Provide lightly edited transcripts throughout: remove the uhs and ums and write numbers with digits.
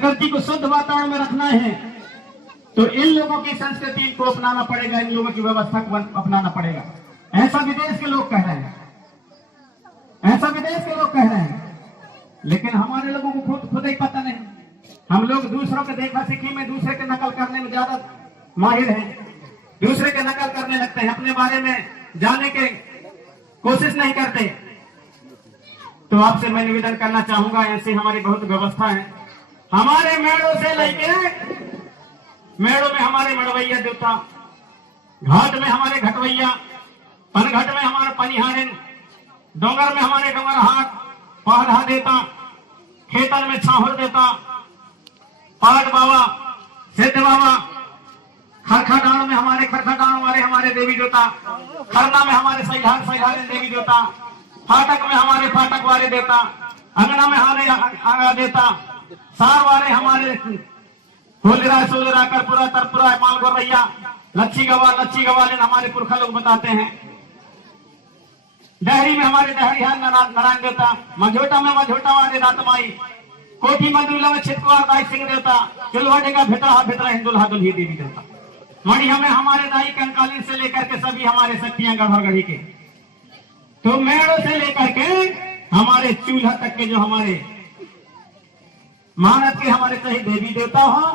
प्रकृति को शुद्ध वातावरण में रखना है तो इन लोगों की संस्कृति को अपनाना पड़ेगा, इन लोगों की व्यवस्था को अपनाना पड़ेगा। ऐसा विदेश के लोग कह रहे हैं, ऐसा विदेश के लोग कह रहे हैं, लेकिन हमारे लोगों को खुद ही पता नहीं। हम लोग दूसरों के देखा सीखी में दूसरे के नकल करने में ज्यादा माहिर हैं, दूसरे के नकल करने लगते हैं, अपने बारे में जानने की कोशिश नहीं करते। तो आपसे मैं निवेदन करना चाहूंगा, ऐसी हमारी बहुत व्यवस्था है। हमारे मेड़ों से लेके मेड़ों में हमारे मड़वैया देवता, घाट में हमारे घटवैया, पनघट में हमारे पनिहारिन, डोंगर में हमारे डोंगर हाट, पहरा देता, खेतन में छाहुर देता, पाट बाबा, सिद्ध बाबा, खरखा में हमारे खरखा वाले हमारे देवी देवता, खरना में हमारे सैलार देवी देवता, फाटक में हमारे फाटक वाले देवता, अंगना में हमारे आंगना देवता, सार वाले हमारे होलरा सोलरा करपुरा तरपुरा मालगोरैया, लच्छी गवाले हमारे पुरखा लोग बताते हैं। डहरी में हमारे डहरी नारायण देवता, मझोटा में मझोटा वाले रातमाई, कोठी मंदुला में छिटकुआर दाई सिंह देवता, चुलवाटे का भितरा हिंदुल्हा दुल्ही देवी देवता, मणिया में हमारे दाई कंकालीन से लेकर के सभी हमारे शक्तियां गढ़ी के, तो मेड़ों से लेकर के हमारे चूल्हा तक के जो हमारे मानव के हमारे चाहे देवी देवता हो,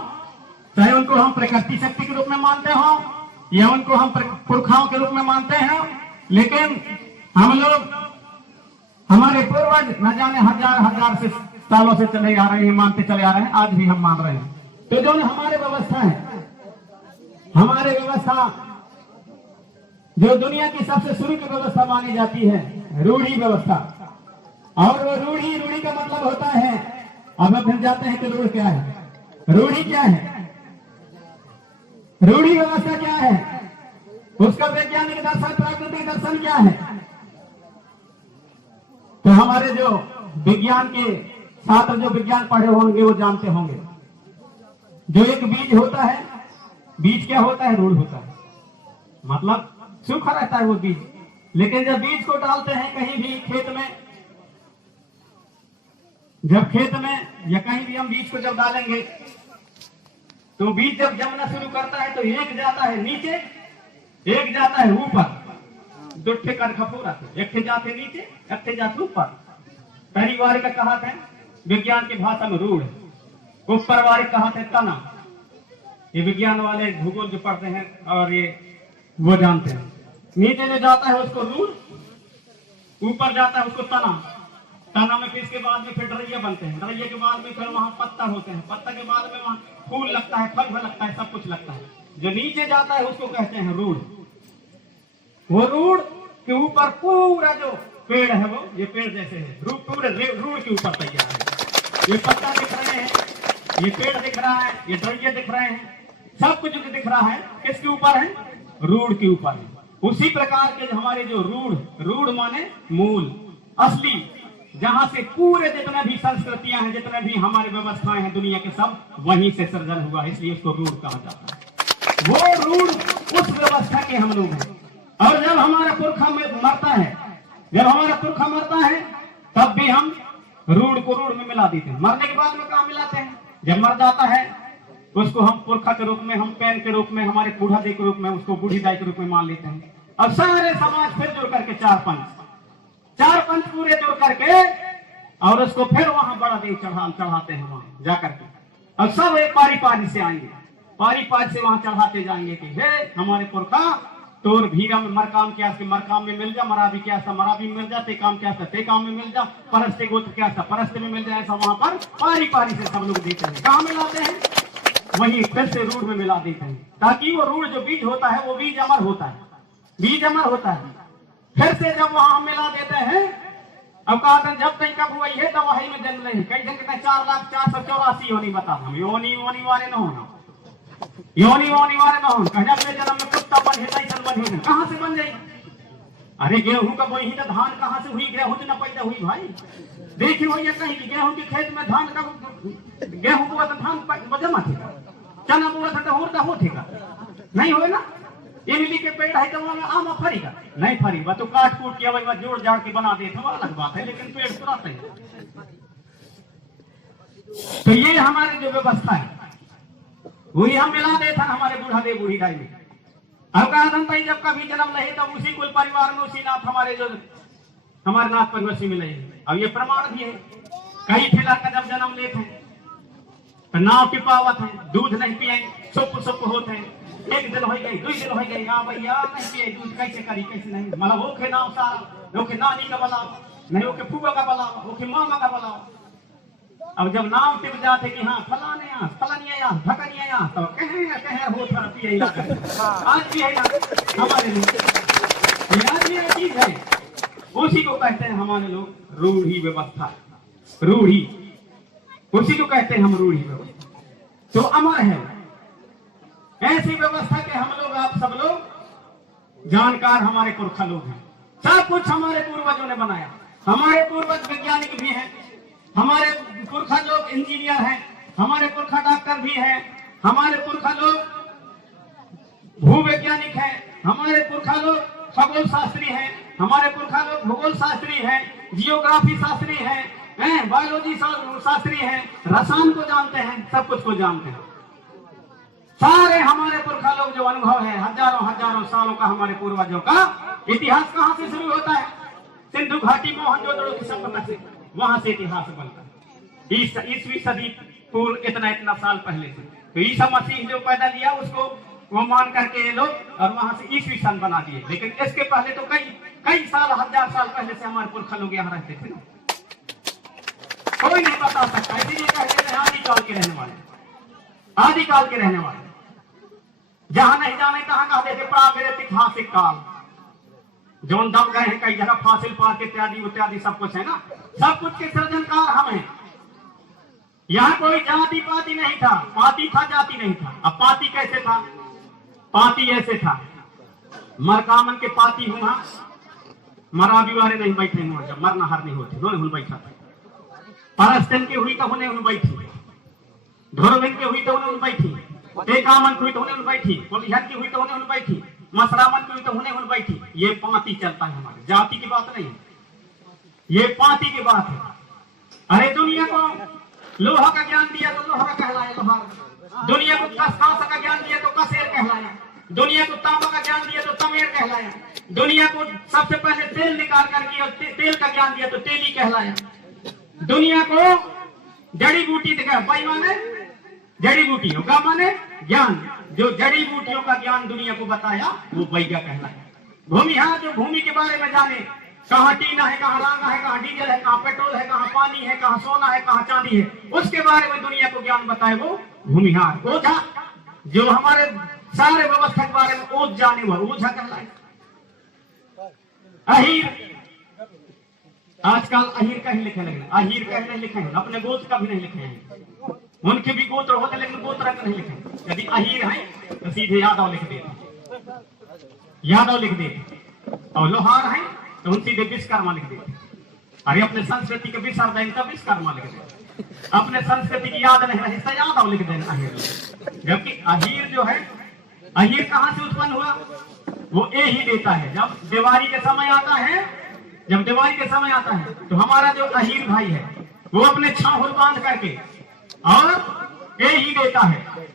चाहे उनको हम प्रकृति शक्ति के रूप में मानते हो या उनको हम पुरखाओं के रूप में मानते हैं, लेकिन हम लोग हमारे पूर्वज न जाने हजार से सालों से चले आ रहे हैं, मानते चले आ रहे हैं, आज भी हम मान रहे हैं। तो जो हमारे व्यवस्था है, हमारे व्यवस्था जो दुनिया की सबसे शुरू की व्यवस्था मानी जाती है, रूढ़ी व्यवस्था, और वो रूढ़ी का मतलब होता है, अब हम जाते हैं कि रूढ़ क्या है, रूढ़ी क्या है, रूढ़ी व्यवस्था क्या है, उसका वैज्ञानिक दर्शन प्राकृतिक दर्शन क्या है। तो हमारे जो विज्ञान के छात्र जो विज्ञान पढ़े होंगे वो जानते होंगे, जो एक बीज होता है, बीज क्या होता है, रूढ़ होता है, मतलब सूखा रहता है वो बीज, लेकिन जब बीज को डालते हैं कहीं भी खेत में, जब खेत में या कहीं भी हम बीज को जब डालेंगे तो बीज जब जमना शुरू करता है तो एक जाता है नीचे, एक जाता है ऊपर, दो ठे कनखफूर आते, एक ठे जाते नीचे, एक ठे जाते ऊपर। पहली बार का कहा था विज्ञान की भाषा में रूढ़, ऊपर वाले कहा थे तना, ये विज्ञान वाले भूगोल जो पढ़ते हैं और ये वो जानते हैं। नीचे जो जाता है उसको रूढ़, ऊपर जाता है उसको तना, तना में फिर इसके बाद में फिर डरैया बनते हैं, डरैया के बाद में फिर वहां पत्ता होते हैं, पत्ता के बाद में वहां फूल लगता है, फल लगता है, सब कुछ लगता है। जो नीचे जाता है उसको कहते हैं रूढ़। वो रूढ़ के ऊपर पूरा जो पेड़ है वो ये पेड़ जैसे है, पूरे रूढ़ के ऊपर तैयार है। ये पत्ता दिख रहे हैं, ये पेड़ दिख रहा है, ये डरैया दिख रहे हैं, सब कुछ जो दिख रहा है किसके ऊपर है, रूढ़ के ऊपर है। उसी प्रकार के हमारे जो रूढ़ माने मूल, असली, जहां से पूरे जितने भी संस्कृतियां हैं, जितने भी हमारी व्यवस्थाएं हैं दुनिया के, सब वहीं से सृजन हुआ, इसलिए उसको रूढ़ कहा जाता है। वो रूढ़ उस व्यवस्था के हम लोग हैं। और जब हमारा पुरखा मरता है, जब हमारा पुरखा मरता है तब भी हम रूढ़ को रूढ़ में मिला देते हैं। मरने के बाद में कहाँ मिलाते हैं, जब मर जाता है उसको हम पुरखा के रूप में, हम पैन के रूप में, हमारे बूढ़ा दाई के रूप में, उसको बूढ़ी दाई के रूप में मान लेते हैं। अब सारे समाज फिर जुड़ करके चार पंच पूरे जुड़ करके और उसको फिर वहां बड़ा देव चढ़ाते हैं वहां जाकर के। अब सब एक पारी से आएंगे, पारी से वहां चढ़ाते जाएंगे कि हे हमारे पुरखा, तोर भीरा में मरकाम क्या से मरकाम में मिल जा, मराबी क्या सा मराबी में मिल जा, ते काम क्या सा ते काम में मिल जा, परस्ते गोत्र क्या सा परस्ते में मिल जाए। ऐसा वहां पर पारी से सब लोग देते हैं। कहाँ मिलाते हैं, वहीं फिर से रूढ़ में मिला देते हैं, ताकि वो रूढ़ जो बीज होता है वो बीज अमर होता है, बीज अमर होता है। फिर से जब वहां मिला देते हैं, अब कहा जब तक कब हुई है तब वही में जन्म नहीं, कई जन कहते 4,04,84 योनि बता, हम योनि वाले न होना, योनि वाले न होना, कहना जन्म में कुत्ता बन है, कहां से बन जाए। अरे गेहूं का बोई तो धान कहां से हुई, गेहूं तो न पैदा हुई भाई। देखी हो कहीं कि गेहूं के खेत में धान का, गेहूं बोआ तो धान जमा थेगा, चना बोआ तो हो थेगा, नहीं हो ना। इमली के पेड़ है तो आम फरेगा, नहीं फरेगा तो काट कूट के वही जोड़ जाड़ के बना देते, वो अलग बात है, लेकिन पेड़ तुरंत है। तो ये हमारी जो व्यवस्था है वही हम मिला देते हैं हमारे बूढ़ा दे बूढ़ी दाई में। अब कहा था जब कभी जन्म नहीं तब उसी कुल परिवार में उसी नाथ हमारे जो हमारे नाथ परवशी मिले। अब ये प्रमाण भी है, कई ठेला का जब जन्म लेते हैं तो नाव की पावत है, दूध नहीं पिए, सुप सुप होते हैं, एक दिन हो गई, 2 दिन हो गई, हाँ भैया नहीं पिए दूध, कैसे करी कैसे नहीं, मतलब ओके नाव सारा, ओके नानी का बुलाओ, नहीं ओके फूफा का बुलाओ, ओके मामा का बुलाओ। अब जब नाम टिप जाते कि हाँ फलाने यहाँ फलानिया यहाँ ढकनिया यहाँ, तो कहे हो थोड़ा पिए आज भी है हमारे लिए, आज भी चीज है, उसी को कहते हैं हमारे लोग रूढ़ी व्यवस्था, रूढ़ी, उसी को कहते हैं हम रूढ़ी व्यवस्था। तो अमर है ऐसी व्यवस्था के हम लोग आप सब लोग जानकार हमारे पुरखा लोग हैं, सब कुछ हमारे पूर्वजों ने बनाया। हमारे पूर्वज वैज्ञानिक भी हैं, हमारे पुरखा लोग इंजीनियर हैं, हमारे पुरखा डॉक्टर भी हैं, हमारे पुरखा लोग भूवैज्ञानिक हैं, हमारे पुरखा लोग खगोल शास्त्री हैं, हमारे पुरखा लोग भूगोल शास्त्री हैं, जियोग्राफी शास्त्री हैं, बायोलॉजी शास्त्री हैं, रसायन को जानते हैं, सब कुछ को जानते हैं। सारे हमारे पुरखा लोग जो अनुभव है, हजारों हजारों सालों का हमारे पूर्वजों का इतिहास कहाँ से शुरू होता है? सिंधु घाटी मोहनजोदड़ो की संपत्ति से, वहां से इतिहास बनता है। ईसवी सदी पूर्व इतना साल पहले से। तो ईसा मसीह जो पैदा लिया उसको वो मान करके ये लोग और वहां से ईसवी सन बना दिए, लेकिन इसके पहले तो कई साल, 1000 साल पहले से हमारे पुरखा लोग यहाँ रहते थे ना। कोई नहीं बता सकता, इसीलिए कहते हैं आदिकाल के रहने वाले, आदिकाल के रहने वाले। जहां नहीं जाने कहां कहा देते प्रागैतिहासिक काल, जो दब गए हैं कई जगह, फासिल पार्क इत्यादि इत्यादि सब कुछ है ना, सब कुछ के सृजनकार हम हैं। यहाँ कोई जाति पाति नहीं था, पाति था जाति नहीं था। अब पाति कैसे था? पाति ऐसे था, मरकामन के पाति हुआ, मराबी वाले नहीं बैठे हुआ, जब मरना हर नहीं होते दोनों बैठा था। परस्तन की हुई तो उन्हें उन बैठी, धोरबिन की हुई तो उन्हें उन बैठी, एकामन की हुई तो उन्हें उन बैठी, कोलिहर की हुई तो उन्हें उन बैठी, मसरामन की हुई तो उन्हें उन बैठी। ये पाती चलता है हमारे, जाति की बात नहीं है, ये पाती की बात है। अरे दुनिया को लोहा का ज्ञान दिया तो लोहा कहलाया लोहार, दुनिया को कांसा का ज्ञान दिया तो कसेर कहलाया, दुनिया को तांबा का ज्ञान दिया तो तमेर कहलाया, दुनिया को सबसे पहले तेल निकाल करके और तेल का ज्ञान दिया तो तेली कहलाया, दुनिया को जड़ी बूटी दिखा, बाई माने जड़ी बूटी, गा माने ज्ञान, जो जड़ी बूटियों का ज्ञान दुनिया को बताया वो बैगा कहलाया। भूमिहार जो भूमि के बारे में जाने, कहाँ टीना है, कहाँ रांगा है, कहाँ डीजल है, कहाँ पेट्रोल है, कहाँ पानी है, कहाँ सोना है, कहाँ चांदी है, उसके बारे में दुनिया को ज्ञान बताए वो भूमिहार। ओझा जो हमारे सारे व्यवस्था के बारे में ओझ जाने हुआ, ओझा कहलाए। अहीर, आजकल अहीर का ही लिखे लगे, अहीर का ही नहीं लिखे हैं, अपने गोत्र का भी नहीं लिखे हैं, उनके भी गोत्र होते लेकिन गोत्र का नहीं लिखे। यदि अहीर है तो सीधे यादव लिख देते, यादव लिख देते, और लोहार है तो उन सीधे विश्वकर्मा लिख देते। अरे अपने संस्कृति के विसर देंगे तो विश्वकर्मा लिख देते, अपने संस्कृति की याद नहीं रही तो यादव लिख देना अहीर। जबकि अहीर जो है, अहीर कहाँ से उत्पन्न हुआ? वो ए ही देता है। जब दिवाली के समय आता है, जब दिवाली के समय आता है तो हमारा जो अहीर भाई है वो अपने छाहुल बांध करके और ए ही देता है,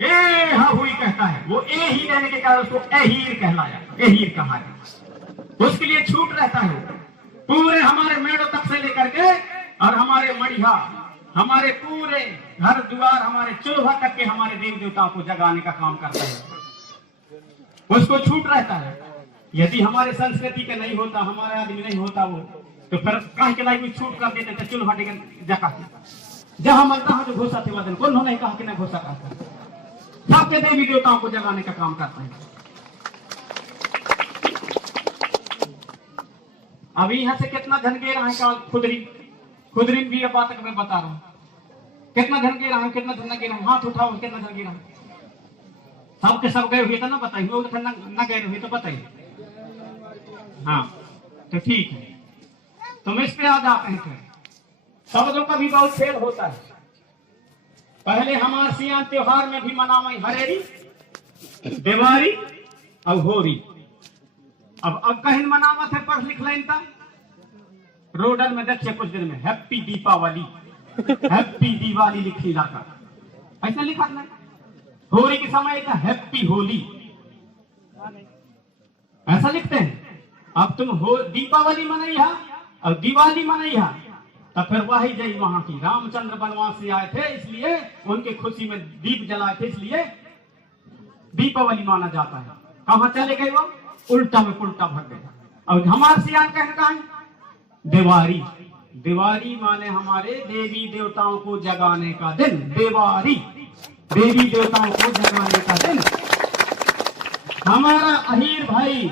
ए हुई कहता है, वो ए ही देने के कारण उसको अहीर कहलाया, अहीर कहा है। उसके लिए छूट रहता है पूरे हमारे मेड़ों तक से लेकर के और हमारे मढ़िया, हमारे पूरे घर द्वार, हमारे चूल्हा तक के हमारे देव देवताओं को जगाने का काम करता है, उसको छूट रहता है। यदि हमारे संस्कृति का नहीं होता, हमारे आदमी नहीं होता वो, तो फिर कहीं के लाइक छूट कर देते थे चूल्हा जगह जहां मरता है जो घोषा थे वदन को उन्होंने कहा कि नहीं घोषा करता, सबके देवी देवताओं को जगाने का काम करता है। अभी यहाँ से कितना झनकेरा है काल खुदरी भी बात मैं बता रहा हूँ, कितना झनकेरा है, कितना झनकेरा है, हाथ उठाओ कितना झनकेरा है। सबके सब गए हुए तो ना बताइए, लोग न गए हुए तो बताइए। हाँ तो ठीक है, तुम इस पे आ जाते हैं। शब्दों का भी बहुत खेल होता है। पहले हमारे सियान त्योहार में भी मनावे हरेरी, देवारी और होरी। अब कहीं मनावत है, पढ़ लिख लेता रोडल में देखिए कुछ दिन में हैप्पी दीपावली, हैप्पी दिवाली लिखी जाता, ऐसा लिखा ना। होली के समय का हैप्पी होली ऐसा लिखते हैं। अब तुम हो दीपावली मनैया और दिवाली मनैया, तो फिर वही जय वहां की रामचंद्र वनवास से आए थे, इसलिए उनके खुशी में दीप जलाए थे, इसलिए दीपावली माना जाता है। कहां चले गए वो? उल्टा में पुल्टा भग गए। और हमारे सियान कहता है दिवाली, दिवाली माने हमारे देवी देवताओं को जगाने का दिन। दिवाली देवी देवताओं को जगाने का दिन। हमारा अहीर भाई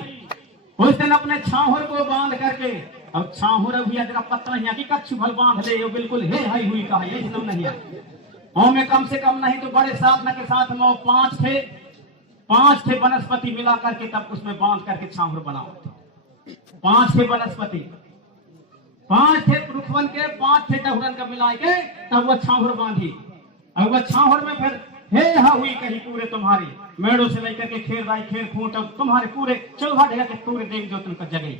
उस दिन अपने छाहुर को बांध करके, अब छाहुर भी अगर पत्ता नहीं कि कच्छु भल बांध ले, बिल्कुल हे हाई हुई कहा ये एकदम नहीं है। में कम से कम नहीं तो बड़े साधना के साथ में पांच थे वनस्पति मिला करके तब उसमें बांध करके छाहुर बनाओ। 5 थे वनस्पति, 5 थे रुखवन के, 5 थे डहुरन का मिला के तब वह छाहुर बांधी। और वह छाहुर में फिर हे हा हुई कहीं पूरे तुम्हारे मेड़ों से लेकर के खेर राई खेर खूंट और तुम्हारे पूरे चौहा ढेगा के पूरे देव जो तुमका जगह।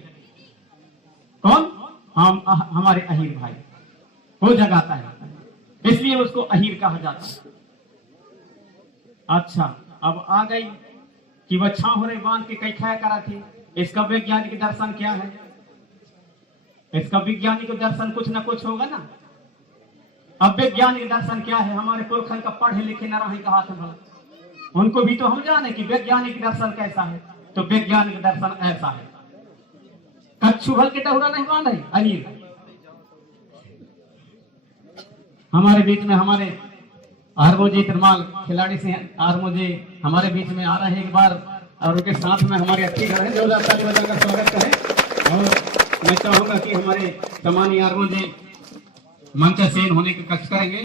कौन? हम हमारे अहीर भाई वो जगाता है, इसलिए उसको अहीर कहा जाता है। अच्छा, अब आ गई कि वह छाहुरे बांध के कई खाया करा थी। इसका वैज्ञानिक दर्शन क्या है? इसका वैज्ञानिक दर्शन कुछ ना कुछ होगा ना। अब वैज्ञानिक दर्शन क्या है? हमारे पुरखन का पढ़े लिखे न रहे कहा था भला, उनको भी तो हम जाने कि वैज्ञानिक दर्शन कैसा है। तो वैज्ञानिक दर्शन ऐसा है, कच्छु भल के डहुरा नहीं बांध है अहीर। हमारे बीच में हमारे आरमोजी तिरमाल खिलाड़ी से आरमोजी हमारे बीच में आ रहे हैं एक बार, और उनके साथ में हमारे अच्छी घर है, जोरदार ताली बजाकर स्वागत करें। और मैं चाहूंगा कि हमारे सम्मानीय आरमोजी मंच सेन होने की कष्ट करेंगे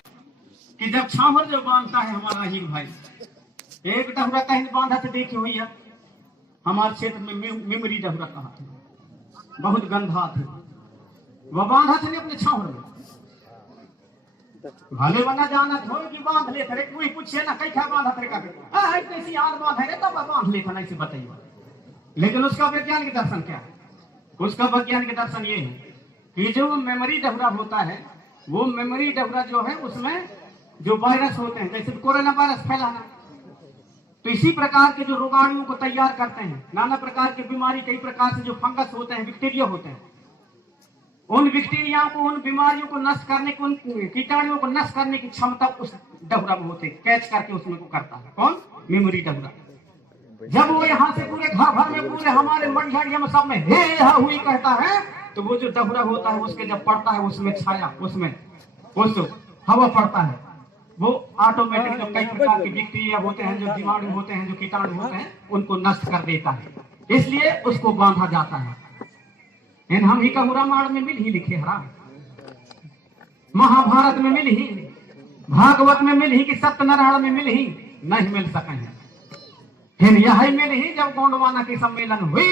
कि जब छाहुर जो बांधता है हमारा अहीर भाई, एक डहुरा कहीं बांधा तो देखी हुई है हमारे क्षेत्र में मेमरी डहुरा कहा था, बहुत गंधा थे, वह बांधा थे अपने छाहुर में। भले बना जाना हो कि बांध ले थे, कोई पूछे ना कई क्या बांधा थे का कैसी यार बांध है तब बांध ले था, ऐसे बताइए। लेकिन उसका वैज्ञानिक दर्शन क्या है? उसका वैज्ञानिक दर्शन ये है कि जो मेमोरी डहुरा होता है, वो मेमोरी डहुरा जो है उसमें जो वायरस होते हैं, जैसे कोरोना वायरस फैलाना, तो इसी प्रकार के जो रोगाणुओं को तैयार करते हैं, नाना प्रकार की बीमारी, कई प्रकार से जो फंगस होते हैं, बैक्टीरिया होते हैं, उन बैक्टीरियाओं को, उन बीमारियों को नष्ट करने की, उन कीटाणुओं को नष्ट करने की क्षमता उस डहुरा में होती है, कैच करके उसमें को करता है। कौन? मेमोरी डहुरा। जब वो यहाँ से पूरे घर भर में, पूरे हमारे मंडलियों में सब में हे हा हुई कहता है, तो वो जो डहुरा होता है उसके जब पड़ता है उसमें छाया, उसमें उस हवा पड़ता है, वो ऑटोमेटिक कई प्रकार के बैक्टीरिया होते हैं, जो जीवाणु होते हैं, जो कीटाणु होते हैं, उनको नष्ट कर देता है, इसलिए उसको बांधा जाता है। इन हम ही का रामायण में मिल ही लिखे हरा, महाभारत में मिल ही, भागवत में मिल ही, कि सत्यनारायण में मिल ही नहीं मिल सके हैं। फिर यह मिल ही जब गोंडवाना की सम्मेलन हुई,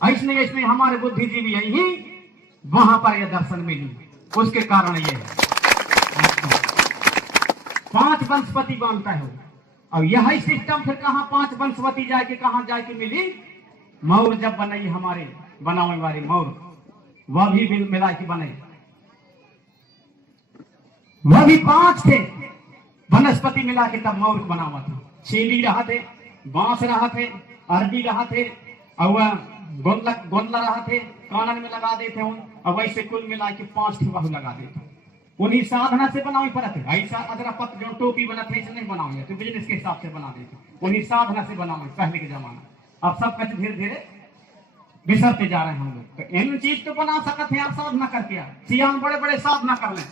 ऐसने ऐसने हमारे बुद्धिजीवी यही वहां पर यह दर्शन मिली। उसके कारण ये 5 वनस्पति बांधता है, और यही सिस्टम फिर कहां 5 वनस्पति जाके कहां जाके मिली? मौर जब बनाई हमारे बनाने वाले मौर, वह भी मिला के बने, वह भी 5 थे वनस्पति मिला के तब मौर बना हुआ था। छेली रहा थे, बांस रहा थे, अरबी रहा थे, और वह गोंदला रहा थे, कानन में लगा देते उन, और वैसे कुल मिला के 5 ठी बाहु लगा देते। उन्हीं साधना से बनाई पड़ते, ऐसा अगर पत्र जो टोपी बना था ऐसे नहीं बनाओगे, तो बिजनेस के हिसाब से बना देते, उन्हीं साधना से बनाओगे पहले के जमाना। अब सब कैसे धीरे धीरे बिसरते जा रहे हैं हम लोग। तो इन चीज तो बना सकते हैं आप साधना करके, सियान बड़े बड़े साधना कर लें,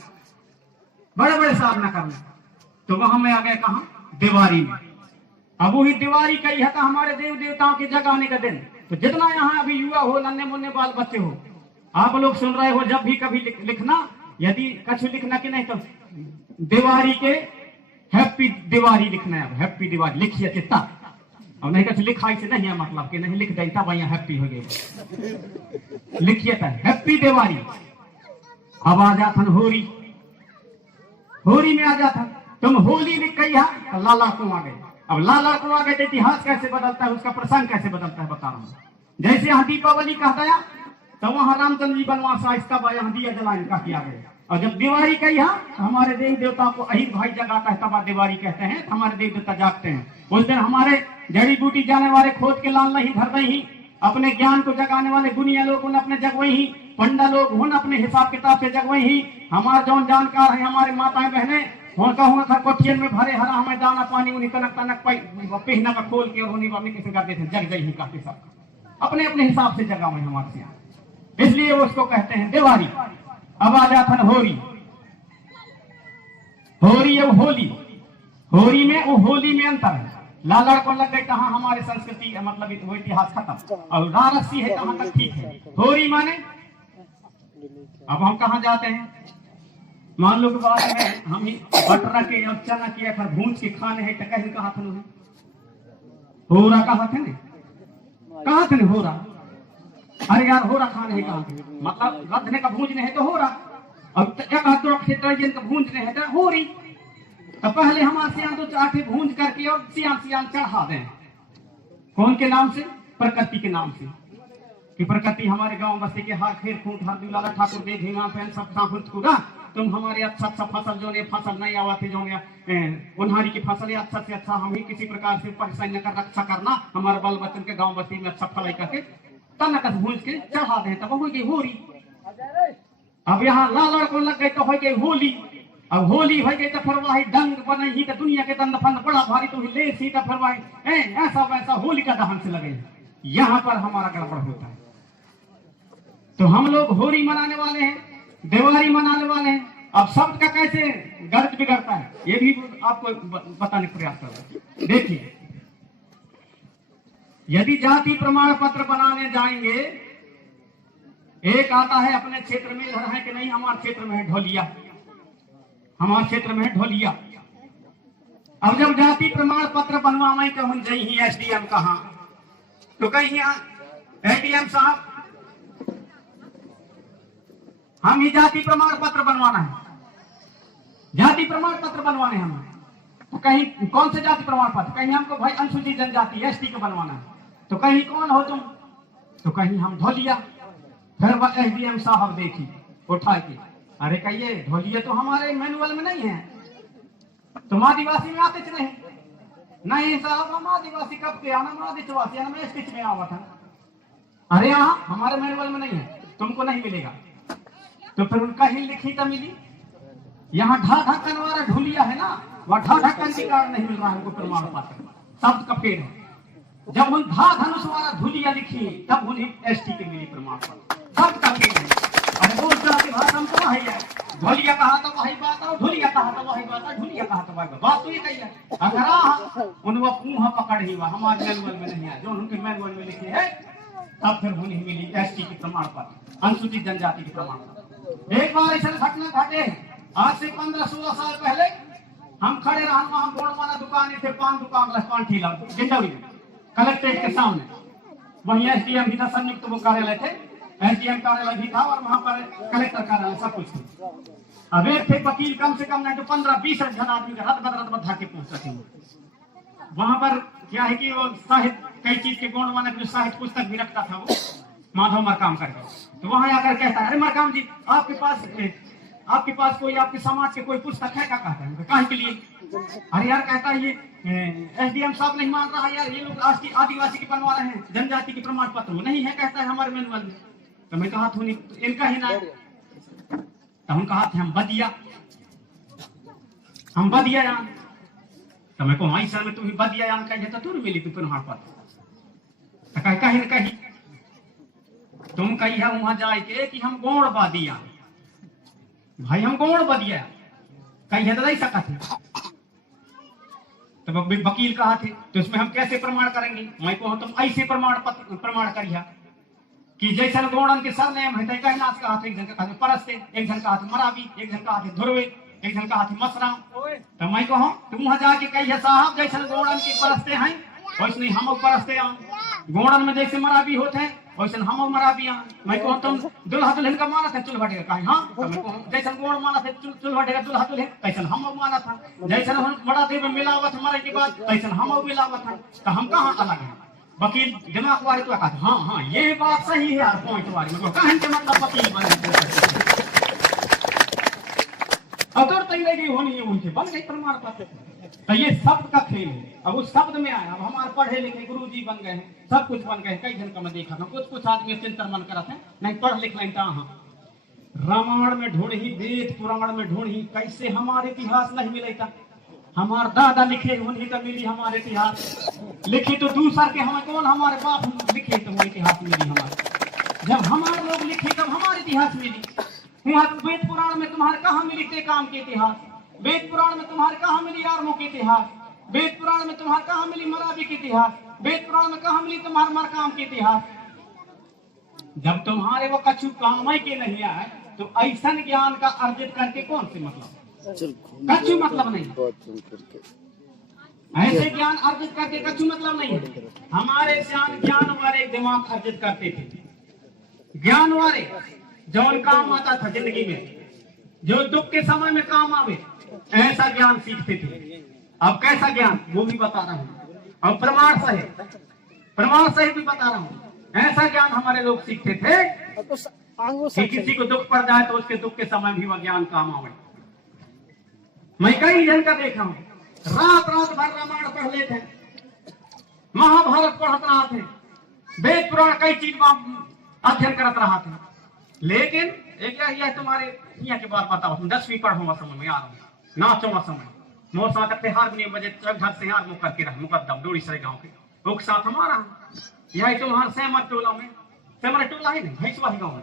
बड़े बड़े साधना कर लें। तो वहां में आ गए कहा? दिवाली में। अब वही दिवाली कही है हमारे देव देवताओं के जगाने का दिन। तो जितना यहाँ अभी युवा हो, नन्हे मुन्ने बाल बच्चे हो, आप लोग सुन रहे हो, जब भी कभी लिखना, यदि कछु लिखना कि नहीं तो दिवाली के हैप्पी दिवाली लिखना है। हैप्पी दिवाली लिखिए चित्ता, और नहीं कछु लिखाई से नहीं है मतलब कि नहीं लिख देता भाई हैप्पी हो गए, लिखिए था हैप्पी दिवाली। अब आ जाता होली, होली में आ जाता तुम होली लिख गई है, लाला को आ गए। अब लाला को आ गए तो इतिहास कैसे बदलता है, उसका प्रसंग कैसे बदलता है बता रहा हूं। जैसे यहाँ दीपावली कहता है, तो वहां रामचंद्र जी वनवास आहिस्ता यहाँ दिया जलाने का किया गया, और जब दिवाली का यहाँ हमारे देवी देवता को अहिर भाई जगाता है तब दिवाली कहते हैं, हमारे देवी देवता जागते हैं। उस दिन हमारे जड़ी बूटी जाने वाले खोद के लाल नहीं धर ही, अपने ज्ञान को जगाने वाले गुनिया लोग उन अपने जगवई ही, पंडा लोग उन अपने हिसाब किताब से जगवई ही। हमारे जौन जानकार है हमारे माताएं बहने हो कहूंगा घर कोठियन में भरे हरा हमें दाना पानी उन्हीं कनक तनक पहना का खोल के और उन्हीं किसी करते थे जग गई ही काफी सब अपने अपने हिसाब से जगा हुए हमारे यहाँ, इसलिए वो उसको कहते हैं दिवाली। अब आ जाता होरी। होरी है होली, होरी में वो होली में अंतर है। लालड़ को लग गई कहाँ हमारे संस्कृति मतलब वो इतिहास खत्म, और रारसी है कहाँ तक ठीक है। होरी माने अब हम कहाँ जाते हैं, मान लो कि बात में हम ही बटरा के और चना के अगर भूंज के खाने हैं तो कहीं कहा थे होरा कहा थे कहा थे होरा। अरे यार होरा खाने है कहा मतलब रधने का भूंजने है तो होरा, अब एक भूंजने है तो होरी। तो पहले हमारे सियान दो चाटे भूंज करके और सियान सियान चढ़ा दें, कौन के नाम से, प्रकृति के नाम से, कि प्रकृति हमारे गांव बस्ती के हर खेर खूंट हर दुलाला ठाकुर दे भीमा पहन सब साफुट कूदा तुम हमारे अच्छा अच्छा फसल जो ने फसल नहीं आवा थे जो उन्हारी की फसल है अच्छा से अच्छा हम ही किसी प्रकार से परेशान कर रक्षा करना हमारे बाल बच्चन के गांव बस्ती में अच्छा फलाई करके तनकस भूंज के चढ़ा दें तब हो गई होली। अब यहाँ लालड़ को लग गई तो हो गई होली। अब होली हो गई तो फिर वही डंग बने ही तो दुनिया के दंड फंड बड़ा भारी तो ले सी तो फिर वही ऐसा वैसा होली का दहन से लगे। यहाँ पर हमारा गड़बड़ होता है। तो हम लोग होली मनाने वाले हैं, दिवाली मनाने वाले हैं। अब शब्द का कैसे गर्ज बिगड़ता है ये भी आपको बताने का प्रयास कर रहे हैं। देखिए यदि जाति प्रमाण पत्र बनाने जाएंगे, एक आता है अपने क्षेत्र में इधर है कि नहीं हमारे क्षेत्र में है ढोलिया, हमारे क्षेत्र में है ढोलिया। अब जब जाति प्रमाण पत्र बनवावे तो हम जाइए एसडीएम कहाँ, तो कहीं एडीएम साहब हम ही जाति प्रमाण पत्र बनवाना है, जाति प्रमाण पत्र बनवाने हम, तो कहीं कौन से जाति प्रमाण पत्र, कहीं हमको भाई अनुसूचित जनजाति एसटी का बनवाना है, तो कहीं कौन हो तुम, तो कहीं हम ढोलिया। फिर वह एसडीएम साहब देखी उठा के, अरे कहिए ढोलिया तो हमारे मैनुअल में नहीं है, तुम आदिवासी में आते नहीं, नहीं साहब हम आदिवासी कब के आना, हम आदिवासी हम एसटी में आवा था। अरे हाँ हमारे मैनुअल में नहीं है, तुमको नहीं मिलेगा। तो फिर उनका ही लिखी तो मिली, यहाँ ढा ढक्कन वाला ढोलिया है ना, वह ढा ढक्कन के कारण नहीं मिल रहा है हमको प्रमाण पत्र, शब्द का पेड़ है। जब उन धा धनुष वाला ढोलिया लिखी तब उन्हें एसटी के मिली प्रमाण पत्र, शब्द का पेड़ है। अरे बोल जाती भाषा हम तो वही है, ढोलिया कहा तो वही बात है, ढोलिया कहा तो वही बात है, ढोलिया कहा तो वही बात तो ये कही है। अगर उन वो मुंह पकड़ ही हुआ हमारे मैनुअल में नहीं है, जो उनके मैनुअल में लिखे है तब फिर उन्हें मिली एसटी की प्रमाण पत्र, अनुसूचित जनजाति की प्रमाण पत्र। एक बार ऐसा घटना घटे, आज से 15-16 साल पहले हम खड़े रहा वहां गोड़वाना दुकान थे, पान दुकान पान ठेला गिंडौरी में कलेक्ट्रेट के सामने, वहीं एसडीएम भी था, संयुक्त वो कार्यालय थे, एसडीएम कार्यालय भी था और वहां पर कलेक्टर कार्यालय सब कुछ था। अब एक थे वकील कम से कम नहीं तो 15-20 जन आदमी रथ बदरत के पहुंचते थे। वहां पर क्या है कि वो साहित्य कई चीज के गोड़वाना जो साहित्य पुस्तक भी रखता था वो माधव मरकाम करके, तो वहां आकर कहता है अरे मरकाम जी आपके पास कोई आपके समाज के कोई पुस्तक है क्या, कहता है काहे के लिए। अरे यार कहता है ये एसडीएम साहब नहीं मान रहा यार, ये लोग आदिवासी के बनवा रहे हैं, जनजाति के प्रमाण पत्र नहीं है कहता है हमारे मैनुअल में। तो मैं कहा था इनका ही ना, तो हम कहा थे हम बदिया यान, तो मैं कहा सर में तुम्हें बदिया यान कही तो तुम मिली प्रमाण पत्र, तो कहीं न कहीं तुम कही है वहां जाके कि हम गोड़ बदिया, भाई हम गोड़ बदिया कही है तो नहीं सका थे। तो वकील कहा थे तो इसमें हम कैसे प्रमाण करेंगे, मैं को तुम ऐसे प्रमाण करिया कि जैसे गोड़न के सरनेम है कहीं नाच कहा थे, एक जन कहा थे परस्ते, एक जन कहा थे मरावी, एक जन कहा थे ध्रुवे, एक जन कहा थे मसराम। तो मैं कहूँ तुम वहां जाके कही है साहब जैसे गोड़न के परस्ते हैं वैसे हम परस्ते गोड़न में जैसे मरावी होते हैं वैसे हम मरावी। मैं कहूँ तुम दुल्हा दुल्हन का माना था चुल भटेगा कहीं, हाँ तो मैं कहूँ जैसे गोड़ माना था चुल भटेगा दुल्हा दुल्हन कैसे हम माना था, जैसे हम बड़ा देव मिलावत मरे के बाद कैसे हम मिलावत था, तो हम कहाँ अलग है। वकील दिमाग वाले तो कहते हाँ हाँ ये बात सही है यार, पॉइंट वाली मतलब वकील बने। अतुरता ही लगी होनी है उनसे, बन गई प्रमाण पत्र। तो ये शब्द का खेल है। अब उस शब्द में आया, अब हमारे पढ़े लिखे गुरु जी बन गए हैं, सब कुछ बन गए हैं। कई जन का मैं देखा था, कुछ कुछ आदमी चिंतन मन करते हैं, नहीं पढ़ लिख लें रामायण में ढूंढ ही, वेद पुराण में ढूंढ ही, कैसे हमारे इतिहास नहीं मिलेगा। हमारे दादा लिखे उन्हीं तो मिली हमारे इतिहास, लिखी तो दूसर के हमें कौन, हमारे बाप लिखे तो वो इतिहास मिली हमारे। जब हमारे लोग लिखे तब हमारे इतिहास मिली। वहां वेद पुराण में तुम्हारे कहाँ मिली ते काम के इतिहास, वेद पुराण में तुम्हारे कहाँ मिली आर्मों के इतिहास, वेद पुराण में तुम्हारे कहाँ मिली मराठी के इतिहास, वेद पुराण में कहाँ मिली तुम्हारे मरकाम के इतिहास। जब तुम्हारे वो कछु काम के नहीं आए तो ऐसा ज्ञान का अर्जित करके कौन से मतलब, कछु मतलब नहीं। ऐसे ज्ञान अर्जित करके कछु मतलब नहीं है। हमारे ज्ञान वाले दिमाग अर्जित करते थे, ज्ञान वाले जौन काम आता था जिंदगी में, जो दुख के समय में काम आवे, ऐसा ज्ञान सीखते थे। अब कैसा ज्ञान वो भी बता रहा हूँ, और प्रमाण सहित भी बता रहा हूँ। ऐसा ज्ञान हमारे लोग सीखते थे कि किसी को दुख पड़ जाए तो उसके दुख के समय भी वह ज्ञान काम आवे। मैं कई जन का देखा हूँ, रात भर रामायण पढ़ लेते, महाभारत पढ़ते रहा थे, वेद पुराण कई चीज अध्ययन करते रहा थे, लेकिन एक यह तुम्हारे यहाँ के बात बताओ, 10वीं पढ़ो समय में आ रहा हूँ, नाचो समय मोर साथ हारमोनियम बजे घर से हार मुकर के रहे मुकदम डोरी सरे गाँव के एक साथ हमारा यही तुम्हारे सेमर टोला में, सेमर टोला है नहीं भैंसवा गाँव में,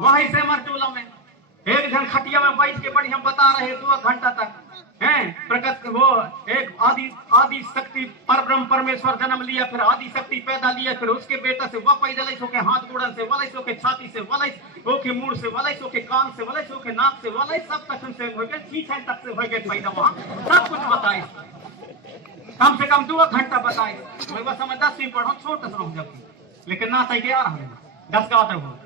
वही सेमर टोला में एक जन खटिया में बैठ के बढ़िया बता रहे 2 घंटा तक हैं प्रकट वो एक आदि शक्ति परब्रह्म परमेश्वर जन्म लिया, फिर आदि शक्ति पैदा लिया, फिर उसके बेटा से वह पैदा लैस होके हाथ गोड़न से वलैस होके छाती से वलैस होके मुंह से वलैस होके कान से वलैस होके नाक से वलैस सब तक से हो गए, छीछे तक से हो गए पैदा, वहां सब कुछ बताए, कम से कम 2 घंटा बताए। मैं बस समय 10वीं पढ़ो छोटा सा हूँ जब, लेकिन ना तय गया रहा 10 का आता हूँ।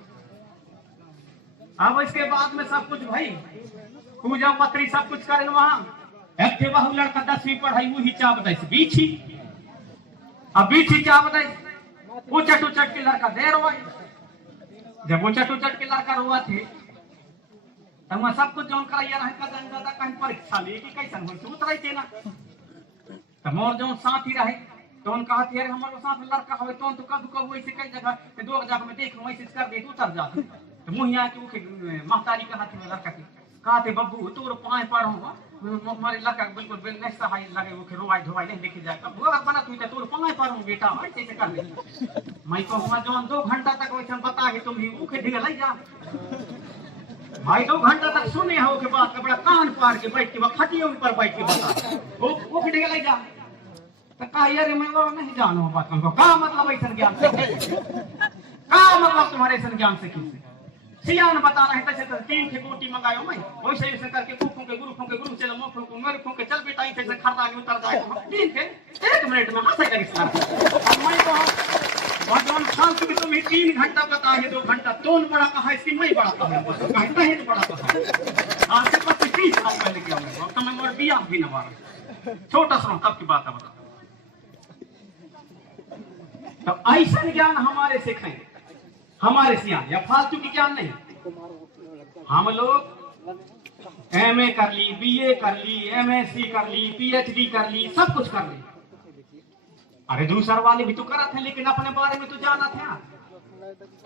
अब इसके बाद में सब कुछ भाई पूजा पत्री सब कुछ करें वहां। एक थे बहु लड़का 10वीं पढ़ाई वही चाप दे बीछी, अब बीछी चाप दे उचट उचट के लड़का दे रोए। जब उचट उचट के लड़का रोआ थे तब मैं सब कुछ जौन कराइया रहे का दादा कहीं परीक्षा लिए कि कैसन हो उतराई थे ना, तब मोर जो साथ ही रहे तो उन कहा थे हमारे साथ लड़का हो तो कब कब वैसे कई जगह 2 जगह में देख वैसे कर दे तो उतर जाते। तो मुहिया के महतारी कहा थे लड़का के कहा थे बब्बू तोर पाए पढ़ो हमारे लड़का बिल्कुल नहीं सहाय लगे वो रोवाई धोवाई नहीं देखे जाए कब अगर बना तू तोर पाए पढ़ो बेटा ऐसे कर ले। मैं कहूँगा जो 2 घंटा तक वैसे बता के तुम ही मुखे ढिग लग जा भाई 2 घंटा तक सुने हो के बाद बड़ा कान पार के बैठ के वह खटिया ऊपर बैठ के बता वो ढिग लग जा। तो कहा यार मैं वो नहीं जानो बात हमको का मतलब ऐसा ज्ञान से का मतलब तुम्हारे ऐसा ज्ञान से किससे सियान बता रहे थे 3 थे गोटी मंगायो मैं वैसे ऐसे करके फूकों के गुरु चलो मैं फूकों मेरे फूके चल बेटा ऐसे खरदा के उतर जाए तो ठीक है 1 मिनट में हंसे करी और मैं तो भगवान फालतू की तुम 3 घंटा बता है 2 घंटा तोन बड़ा कहा इसकी मैं बड़ा कहा कहता है बड़ा कहा आज से 25 साल पहले किया मैं तो मैं मोर बिया भी न मारा छोटा सा तब की बात है। तो ऐसा ज्ञान हमारे सिखाएं हमारे सियान या फालतू की ज्ञान नहीं। हम लोग MA कर ली BA कर ली MSc कर ली PhD कर ली सब कुछ कर ली, अरे दूसरा वाले भी तो करा थे लेकिन अपने बारे में तो जाना था।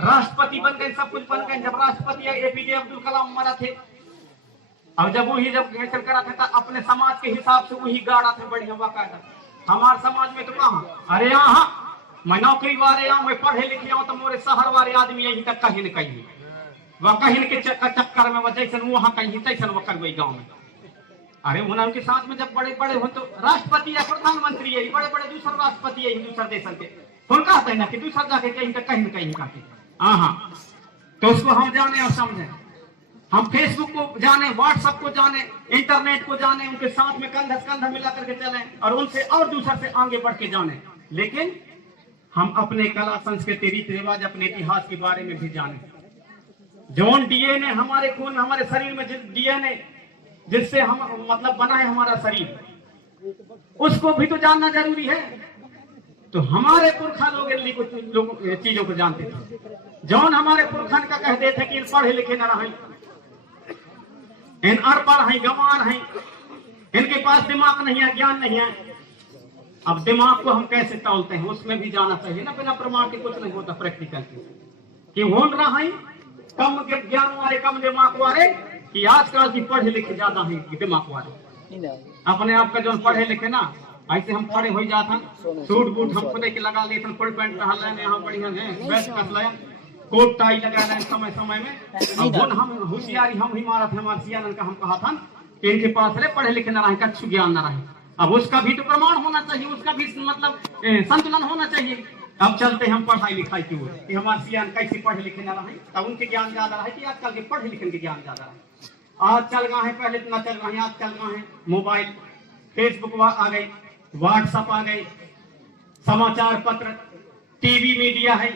राष्ट्रपति बन गए सब कुछ बन गए, जब राष्ट्रपति APJ अब्दुल कलाम मरा थे और जब वही जब करा था अपने समाज के हिसाब से वही गाड़ा थे बढ़िया बाकायदा। हमारे समाज में तो कहा अरे यहाँ मैं नौकरी वाले आऊं मैं पढ़े लिखे आऊं तो मोरे शहर वाले आदमी यही तक कहीं न कहीं वह कहीं के चक्कर में वह जैसे वहां कहीं तैसन वह करवई गाँव में। अरे उनके साथ में जब बड़े बड़े हो तो राष्ट्रपति या प्रधानमंत्री है बड़े बड़े दूसरे राष्ट्रपति है दूसरे देश के उन कहते हैं ना कि दूसरा जाके कहीं तक कहीं न कहीं कहते हाँ तो उसको हम जाने और समझे, हम फेसबुक को जाने व्हाट्सएप को जाने इंटरनेट को जाने उनके साथ में कंधा कंधा मिला करके चले और उनसे और दूसरा से आगे बढ़ के जाने, लेकिन हम अपने कला संस्कृति रीति रिवाज अपने इतिहास के बारे में भी जाने। जौन DNA हमारे खून हमारे शरीर में जिस DNA जिससे हम मतलब बना है हमारा शरीर उसको भी तो जानना जरूरी है। तो हमारे पुरखा लोग चीजों को जानते थे, जौन हमारे पुरखन का कहते थे कि पढ़े लिखे न रहे इन अरपर हैं, गंवार हैं, इनके पास दिमाग नहीं है, ज्ञान नहीं है। अब दिमाग को हम कैसे तौलते हैं, उसमें भी जाना चाहिए ना। बिना प्रमाण के कुछ नहीं होता प्रैक्टिकल कि हो रहा है कम ज्ञान वाले, कम दिमाग वाले, कि आजकल की पढ़े लिखे ज्यादा है दिमाग वाले। अपने आप का जो पढ़े लिखे ना, ऐसे हम खड़े हो जाता, सूट बूट हम खुद के लगा लेते, फुल पैंट पहन लें, यहाँ बढ़िया है, वेस्ट कस लें, कोट टाई लगा लें समय समय में। अब हम होशियारी हम ही मारा थे, हमारे सियानन का हम कहा था कि इनके पास रहे पढ़े लिखे न रहे, कच्छु ज्ञान न रहे। अब उसका भी तो प्रमाण होना चाहिए, उसका भी मतलब संतुलन होना चाहिए। अब चलते हम पढ़ाई लिखाई की ओर कि हमारे सियान कैसे पढ़े लिखे न रहे, तब उनके ज्ञान ज्यादा रहे कि आजकल के पढ़े लिखे के ज्ञान ज्यादा रहे। आज चल गए हैं, पहले इतना चल रहा है, आज चल गए हैं मोबाइल, फेसबुक आ गई, व्हाट्सएप आ गई, समाचार पत्र, टीवी मीडिया है,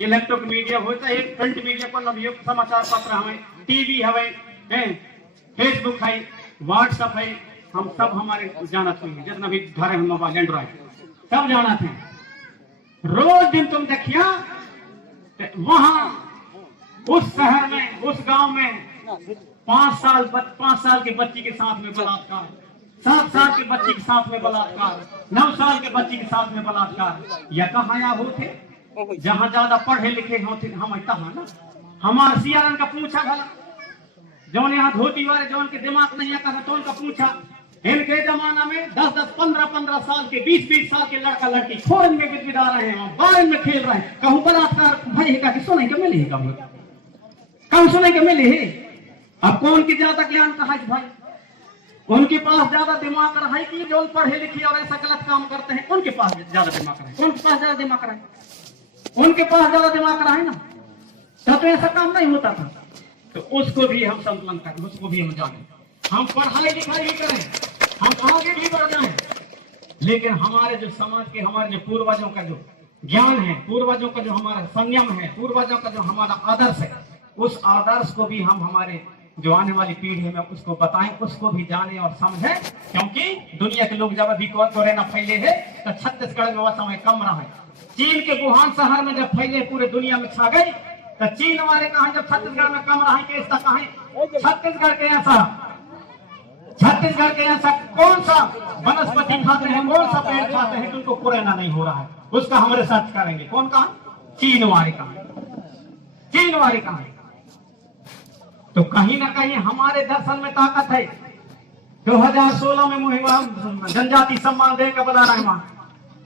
इलेक्ट्रॉनिक मीडिया हो चाहे प्रिंट मीडिया पर समाचार पत्र हमें, टीवी है, फेसबुक है, व्हाट्सएप है, हम सब हमारे जाना चाहिए, जितना भी घर है मोबाइल एंड्रॉइड सब जाना थे। रोज दिन तुम देखिए वहां उस शहर में, उस गांव में 5 साल के बच्ची के साथ में बलात्कार, 7 साल के बच्ची के साथ में बलात्कार, 9 साल के बच्ची के साथ में बलात्कार। यह कहाँ या होते जहां ज्यादा पढ़े लिखे होते हम तहाँ ना। हमारे सियारन का पूछा भला, जो यहाँ धोती वाले जो उनके दिमाग नहीं आता तो उनका पूछा। इनके जमाना में 10-10, 15-15 साल के, 20-20 साल के लड़का लड़की खोज में गिदगिदा रहे हैं, बारन में खेल रहे हैं। कहूं बलात्कार भाई का कि सुने के मिले, कहूं सुने के मिले। अब कौन की ज्यादा ज्ञान कहा भाई, उनके पास ज्यादा दिमाग रहा है कि जो पढ़े लिखे और ऐसा गलत काम करते हैं उनके पास ज्यादा दिमाग रहा है। कौन के पास ज्यादा दिमाग रहा है? उनके पास ज्यादा दिमाग रहा है ना, तो ऐसा काम नहीं होता था। तो उसको भी हम संतुलन करें, उसको भी हम जाने, हम पढ़ाई लिखाई भी करें, हम आगे भी बढ़ जाएं, लेकिन हमारे जो समाज के, हमारे जो पूर्वजों का जो ज्ञान है, पूर्वजों का जो हमारा संयम है, पूर्वजों का जो हमारा आदर्श है, उस आदर्श को भी हम हमारे जो आने वाली पीढ़ी में उसको बताएं, उसको भी जाने और समझें। क्योंकि दुनिया के लोग जब अभी कोरोना फैले है तो छत्तीसगढ़ में वह समय कम रहा है। चीन के वुहान शहर में जब फैले पूरे दुनिया में छा गई तो चीन वाले कहा जब छत्तीसगढ़ में कम रहा है, छत्तीसगढ़ के ऐसा कौन सा वनस्पति खाते हैं, कौन सा पेड़ खाते हैं उनको कोरोना नहीं हो रहा है, उसका हम रिसर्च करेंगे। कौन कहा? चीन वाले कहा, चीन वाले कहा। तो कहीं ना कहीं हमारे दर्शन में ताकत है। 2016 में मुहिम जनजाति सम्मान देने का बता रहा है, वहां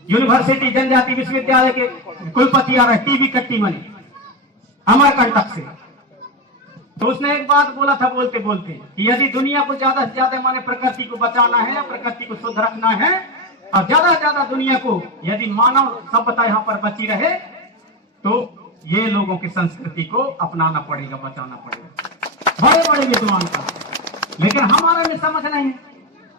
यूनिवर्सिटी जनजाति विश्वविद्यालय के कुलपति आ रहे टीवी कट्टी मनी अमरकंटक से। तो उसने एक बात बोला था बोलते बोलते कि यदि दुनिया को ज्यादा से ज्यादा माने प्रकृति को बचाना है, प्रकृति को शुद्ध रखना है, और ज्यादा से ज्यादा दुनिया को यदि मानव सभ्यता यहाँ पर बची रहे, तो ये लोगों की संस्कृति को अपनाना पड़ेगा, बचाना पड़ेगा। बड़े बड़े विद्वान का, लेकिन हमारा में समझ नहीं है।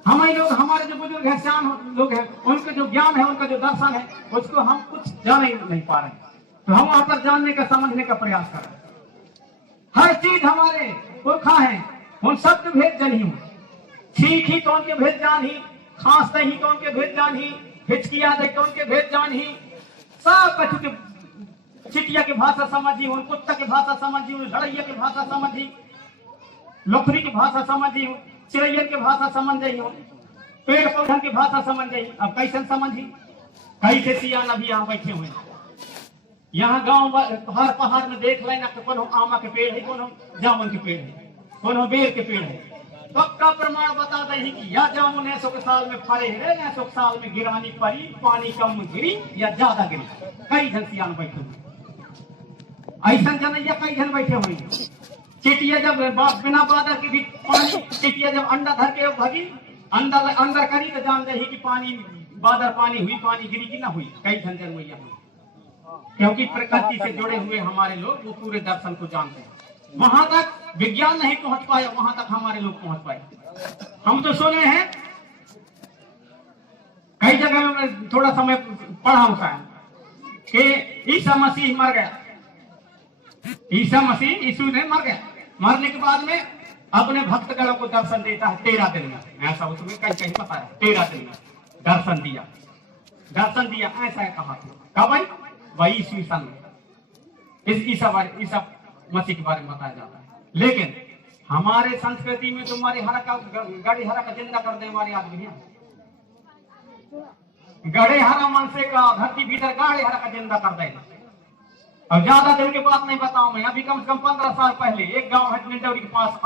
हमारे लोग, हमारे जो बुजुर्ग है, सियान लोग हैं, उनके जो ज्ञान है, उनका जो दर्शन है, उसको हम कुछ जान नहीं पा रहे। तो हम वहां पर जानने का, समझने का प्रयास कर रहे हैं। हर चीज हमारे पुरखा है, उन सब भेद जन ही, ठीक ही तो उनके भेद जान ही, खांसते ही तो उनके भेद जान ही, हिचकिया दे तो उनके भेद जान ही, सब कछु के चिटिया की भाषा समझी, उन कुत्ता की भाषा समझी, उन लड़ैया की भाषा समझी, लोखरी की भाषा समझी, चिड़ैयन की भाषा समझ गई हो, पेड़ पौधन की भाषा समझ गई। अब कैसे समझी? कैसे सियान अभी यहाँ बैठे हुए, यहाँ गांव हर पहाड़ में देख लेना, कौन आमा के पेड़ है, कौन जामुन के पेड़ है, कौन बेर के पेड़ है। पक्का प्रमाण बता दे कि या जामुन 100 साल में फरे है, 100 साल में गिरानी पड़ी, पानी कम गिरी या ज्यादा गिरी। कई जन सियान बैठे हुए, ऐसा जनैया कई जन बैठे हुए। चिटिया जब बिना बादल के भी पानी, चिटिया जब अंडा धर के भगी, अंदर करी तो जान दे कि पानी बादल पानी हुई, पानी गिरी कि ना हुई। कई जन जनैया हुई, क्योंकि प्रकृति से जुड़े हुए हमारे लोग वो पूरे दर्शन को जानते हैं। वहां तक विज्ञान नहीं पहुंच पाया, वहां तक हमारे लोग पहुंच पाए। हम तो सुने हैं कई जगह में, थोड़ा समय पढ़ा होता है कि ईसा मसीह मर गया, ईसा मसीह यीशु ने मर गया, मरने के बाद में अपने भक्तगणों को दर्शन देता है 13 दिन में। ऐसा उसमें कहीं कहीं बताया 13 दिन में दर्शन दिया, दर्शन दिया, ऐसा कहा। कब भाई? वही ईसा इस ईसा मसीह के बारे में बताया जाता है। लेकिन हमारे संस्कृति में तुम्हारी गाड़ी हरा का जिंदा कर दे हमारे आदमी गड़े हरा मन से का धरती भीतर गाड़े हरा का जिंदा कर दे। अब ज्यादा दिन की बात नहीं बताऊं मैं, अभी कम से कम 15 साल पहले एक गांव है निंदौरी के पास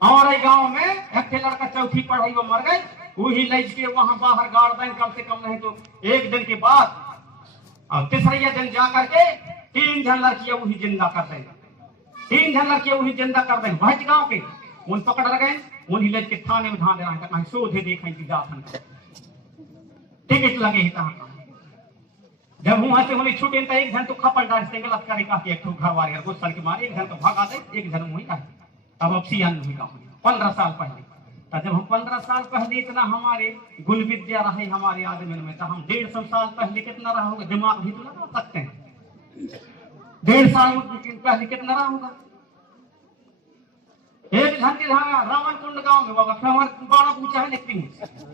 और गांव में एक लड़का चौथी पढ़ाई वो मर गए, वही लज के वहां बाहर गाड़ दें, कम से कम नहीं तो एक दिन के बाद और तीसरा दिन जाकर के 3 जन लड़कियां वही जिंदा कर दें, 3 जन लड़कियां वही जिंदा कर दें। भज गांव के उन पकड़ गए, उन्हीं लज के थाने में धान दे रहा है, शोधे देखें कि जाथन टिकट लगे ही जब वहां से उन्हें छूटे तो एक जन तो खपल डाल से गलत करे का एक घर वाले गुस्सा के मारे एक जन तो भागा दे, एक जन वही का अब सियान हुई का 15 साल पहले। तो जब हम 15 साल पहले इतना हमारे गुण विद्या रहे हमारे आदमी में, तो हम 150 साल पहले कितना रहा होगा, दिमाग भी तो लगा सकते हैं। 150 साल पहले कितना रहा होगा। एक घंटे रावण कुंड गांव में बाबा बड़ा पूछा है देखती हूँ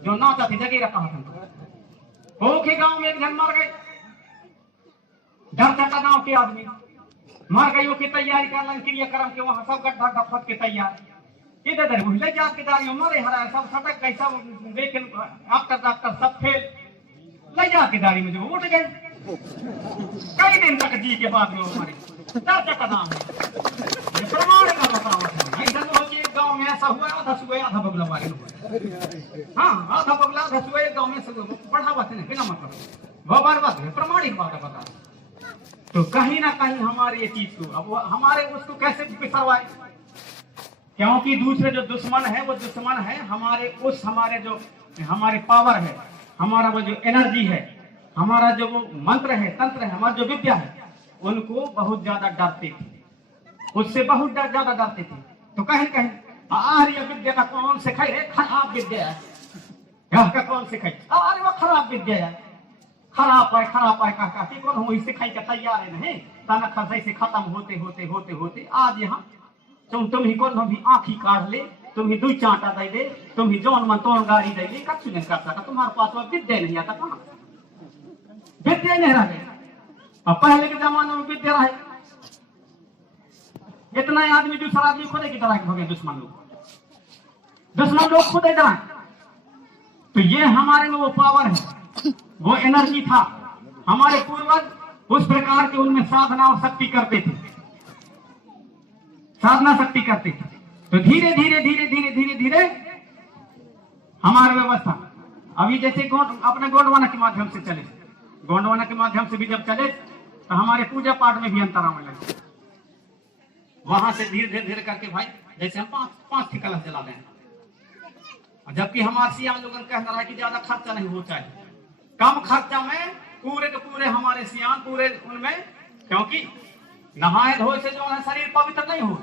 जो नाचा थी जगह रखा था ओके गांव में एक जन मर गए, डर जाता गांव के आदमी मर गई की तैयारी कर लन क्रियाक्रम के वहां सब गड्ढा ढफत के तैयार इधर ले जात के दारी मरे हरा सब सटक गई, सब देखे डॉक्टर सब फेल ले जात के दारी में जो उठ गए कई दिन तक जी के बाद में वो मरे। डर जाता नाम है प्रमाण का बताओ ऐसा तो हो कि गांव में ऐसा हुआ आधा बगला मारे हाँ आधा बगला आधा सुबह गांव में बढ़ावा थे बिना मतलब वो बात है प्रमाणिक बात है बता। तो कहीं ना कहीं हमारे ये चीज को अब हमारे उसको कैसे पिसरवाए, क्योंकि दूसरे जो दुश्मन है वो दुश्मन है हमारे उस हमारे जो हमारे पावर है, हमारा वो जो एनर्जी है, हमारा जो वो मंत्र है तंत्र है, हमारी जो विद्या है उनको बहुत ज्यादा डरते थे, उससे बहुत ज्यादा डरते थे। तो कहीं कहीं आर्य विद्या का कौन सिखाई है, खराब विद्या है का कौन सिखाई, अरे वो खराब विद्या है खराब है का कौन हम सिखाई का तैयार है नहीं ताना खसाई से खत्म होते होते होते होते आज यहाँ तुम ही कौन भी आँखी काट ले, तुम ही 2 चांटा दे दे, तुम ही जौन मन तोन गाड़ी दे दे, कछु नहीं कर सका। तुम्हारे पास वो विद्या नहीं आता, कहाँ विद्या नहीं रहे। अब पहले के जमाने में विद्या रहे, इतना आदमी दूसरा आदमी खुदे की तरह भगे दुश्मन लोग खुदे डराए। तो ये हमारे में वो पावर है, वो एनर्जी था। हमारे पूर्वज उस प्रकार के उनमें साधना और शक्ति करते थे, साधना शक्ति करते थे। तो धीरे धीरे धीरे धीरे धीरे धीरे हमारी व्यवस्था अभी जैसे अपने गोंडवाना के माध्यम से चले, गोंडवाना के माध्यम से भी जब चले तो हमारे पूजा पाठ में भी अंतर आने लगे। वहां से धीरे धीरे धीरे करके भाई जैसे हम 5 कलश जला दें, जबकि हमारे सियान लोगों का कहना है कि ज्यादा खर्चा नहीं हो चाहिए, कम खर्चा में पूरे के पूरे हमारे सियान पूरे उनमें, क्योंकि नहाए धोए से जो है शरीर पवित्र नहीं हो,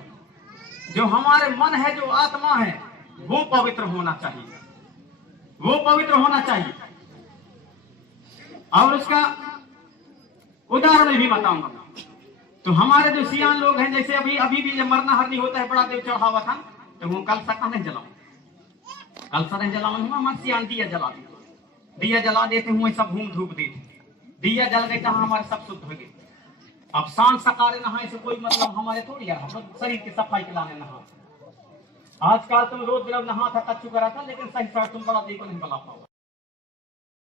जो हमारे मन है जो आत्मा है वो पवित्र होना चाहिए, वो पवित्र होना चाहिए। और उसका उदाहरण भी बताऊंगा। तो हमारे जो सियान लोग हैं जैसे अभी भी जब मरना हरनी होता है बड़ा देव चढ़ावा था तो वो कल सका नहीं जलाऊ, कल सा नहीं जलावन हुआ, हमारे सियान दिया जला देते हुए सब घूम धूप देते, दिया जल गए कहा हमारे सब शुद्ध हो गए। अब सांझ सकारे नहाए से कोई मतलब हमारे थोड़ी है, शरीर की सफाई के लाने नहा। आजकल तुम रोज जब नहा था कच्चू करा था, लेकिन सही तुम बड़ा देखो नहीं बला पाओ।